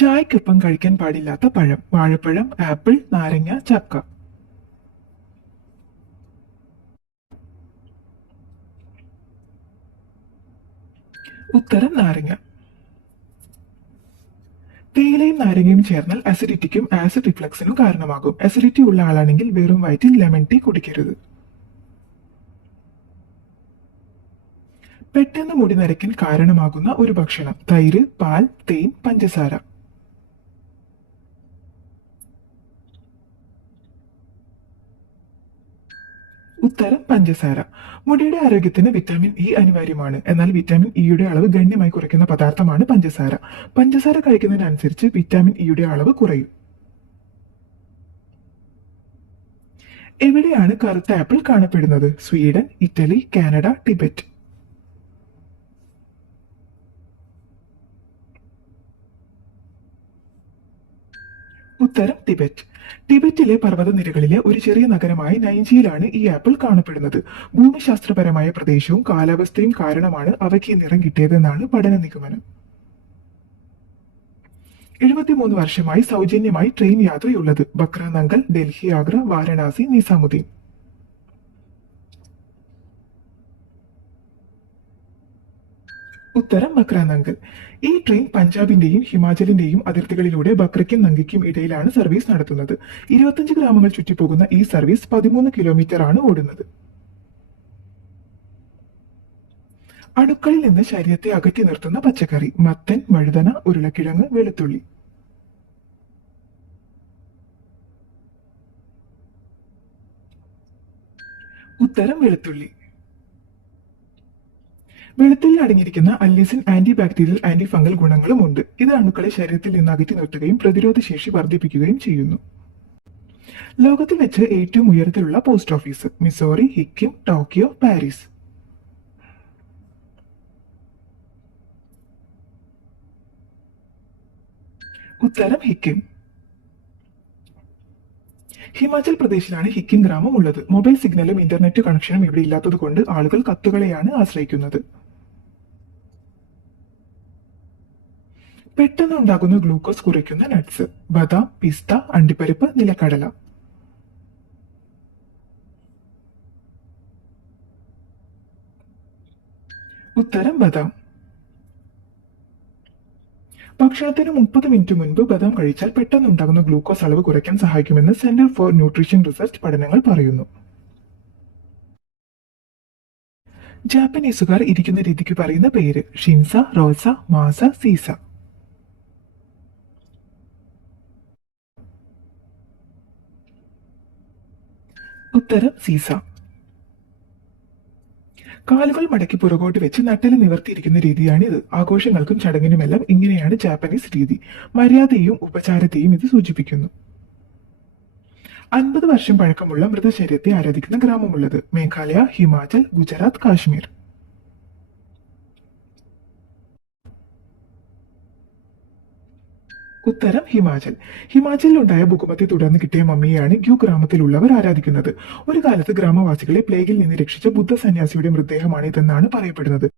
ചായക്കൊപ്പം കഴിക്കാൻ പാടില്ലാത്ത പഴം: വാഴപ്പഴം, ആപ്പിൾ, നാരങ്ങ, ചക്ക. ഉത്തരം നാരങ്ങ. തേയിലയും നാരങ്ങയും ചേർന്നാൽ അസിഡിറ്റിക്കും ആസിഡ് റിഫ്ലക്സിനും കാരണമാകും. അസിഡിറ്റി ഉള്ള ആളാണെങ്കിൽ വെറും വയറ്റിൽ ലെമൺ ടീ കുടിക്കരുത്. പെട്ടെന്ന് മുടി നരയ്ക്കാൻ കാരണമാകുന്ന ഒരു ഭക്ഷണം: തൈര്, പാൽ, തേൻ, പഞ്ചസാര. ഉത്തരം പഞ്ചസാര. മുടിയുടെ ആരോഗ്യത്തിന് വിറ്റാമിൻ ഇ അനിവാര്യമാണ്. എന്നാൽ വിറ്റാമിൻ ഇയുടെ അളവ് ഗണ്യമായി കുറയ്ക്കുന്ന പദാർത്ഥമാണ് പഞ്ചസാര. പഞ്ചസാര കഴിക്കുന്നതിനനുസരിച്ച് വിറ്റാമിൻ ഇയുടെ അളവ് കുറയും. എവിടെയാണ് കറുത്ത ആപ്പിൾ കാണപ്പെടുന്നത്? Sweden, Italy, Canada, Tibet. ഉത്തരം ടിബറ്റ്. ടിബറ്റിലെ പർവ്വതനിരകളിലെ ഒരു ചെറിയ നഗരമായ നൈഞ്ചിയിലാണ് ഈ ആപ്പിൾ കാണപ്പെടുന്നത്. ഭൂമിശാസ്ത്രപരമായ പ്രദേശവും കാലാവസ്ഥയും കാരണമാണ് അവയ്ക്ക് നിറം കിട്ടിയതെന്നാണ് പഠന നിഗമനം. 73 വർഷമായി സൗജന്യമായി ട്രെയിൻ യാത്രയുള്ളത്: ബക്ര നങ്കൽ, ഡൽഹി, ആഗ്ര, വാരണാസി, നിസാമുദ്ദീൻ. ഉത്തരം ബക്ര നങ്കൽ. ഈ ട്രെയിൻ പഞ്ചാബിന്റെയും ഹിമാചലിന്റെയും അതിർത്തികളിലൂടെ ബക്രയ്ക്കും നങ്കിക്കും ഇടയിലാണ് സർവീസ് നടത്തുന്നത്. 25 ഗ്രാമങ്ങൾ ചുറ്റിപ്പോകുന്ന ഈ സർവീസ് 13 കിലോമീറ്റർ ആണ് ഓടുന്നത്. അണുക്കളിൽ നിന്ന് ശരീരത്തെ അകറ്റി നിർത്തുന്ന പച്ചക്കറി: മത്തൻ, വഴുതന, ഉരുളക്കിഴങ്ങ്, വെളുത്തുള്ളി. ഉത്തരം വെളുത്തുള്ളി. വെളുത്തുള്ളിൽ അടങ്ങിയിരിക്കുന്ന allicin anti bacterial, anti fungal ഗുണങ്ങളുമുണ്ട്. ഇത് അണുക്കളെ ശരീരത്തിൽ നിന്ന് അകറ്റി നിർത്തുകയും പ്രതിരോധ ശേഷി വർദ്ധിപ്പിക്കുകയും ചെയ്യുന്നു. ലോകത്തിൽ വെച്ച് ഏറ്റവും ഉയരത്തിലുള്ള post office: Missouri, Hikkim, Tokyo, Paris. ഉത്തരം ഹിക്കിം. ഹിമാചൽ പ്രദേശിലാണ് ഹിക്കിം ഗ്രാമം ഉള്ളത്. മൊബൈൽ സിഗ്നലും ഇന്റർനെറ്റ് കണക്ഷനും ഇവിടെ ഇല്ലാത്തതുകൊണ്ട് ആളുകൾ കത്തുകളെയാണ് ആശ്രയിക്കുന്നത്. പെട്ടെന്ന് ഉണ്ടാകുന്ന ഗ്ലൂക്കോസ് കുറയ്ക്കുന്ന നട്ട്സ്: ബദാം, പിസ്ത, അണ്ടിപ്പരിപ്പ്, നിലക്കടല. ഉത്തരം ബദാം. ഭക്ഷണത്തിന് 30 മിനിറ്റ് മുൻപ് ബദാം കഴിച്ചാൽ പെട്ടെന്നുണ്ടാകുന്ന ഗ്ലൂക്കോസ് അളവ് കുറയ്ക്കാൻ സഹായിക്കുമെന്ന് സെന്റർ ഫോർ ന്യൂട്രീഷൻ റിസർച്ച് പഠനങ്ങൾ പറയുന്നു. ജാപ്പനീസുകാർ ഇരിക്കുന്ന രീതിക്ക് പറയുന്ന പേര്: ഷിൻസ, റോസ, മാസ, സീസ. ഉത്തരം സീസ. കാലുകൾ മടക്കി പുറകോട്ട് വെച്ച് നട്ടല് നിവർത്തിയിരിക്കുന്ന രീതിയാണിത്. ആഘോഷങ്ങൾക്കും ചടങ്ങിനുമെല്ലാം ഇങ്ങനെയാണ് ജാപ്പനീസ് രീതി. മര്യാദയും ഉപചാരത്തെയും ഇത് സൂചിപ്പിക്കുന്നു. 50 വർഷം പഴക്കമുള്ള മൃതശരീരത്തെ ആരാധിക്കുന്ന ഗ്രാമമുള്ളത്: മേഘാലയ, ഹിമാചൽ, ഗുജറാത്ത്, കാശ്മീർ. ഉത്തരം ഹിമാചൽ. ഹിമാചലിലുണ്ടായ ഭൂകമ്പത്തെ തുടർന്ന് കിട്ടിയ മമ്മിയെയാണ് ഗ്യൂ ഗ്രാമത്തിലുള്ളവർ ആരാധിക്കുന്നത്. ഒരു കാലത്ത് ഗ്രാമവാസികളെ പ്ലേഗിൽ നിന്ന് രക്ഷിച്ച ബുദ്ധ സന്യാസിയുടെ മൃതദേഹമാണ് ഇതെന്നാണ് പറയപ്പെടുന്നത്.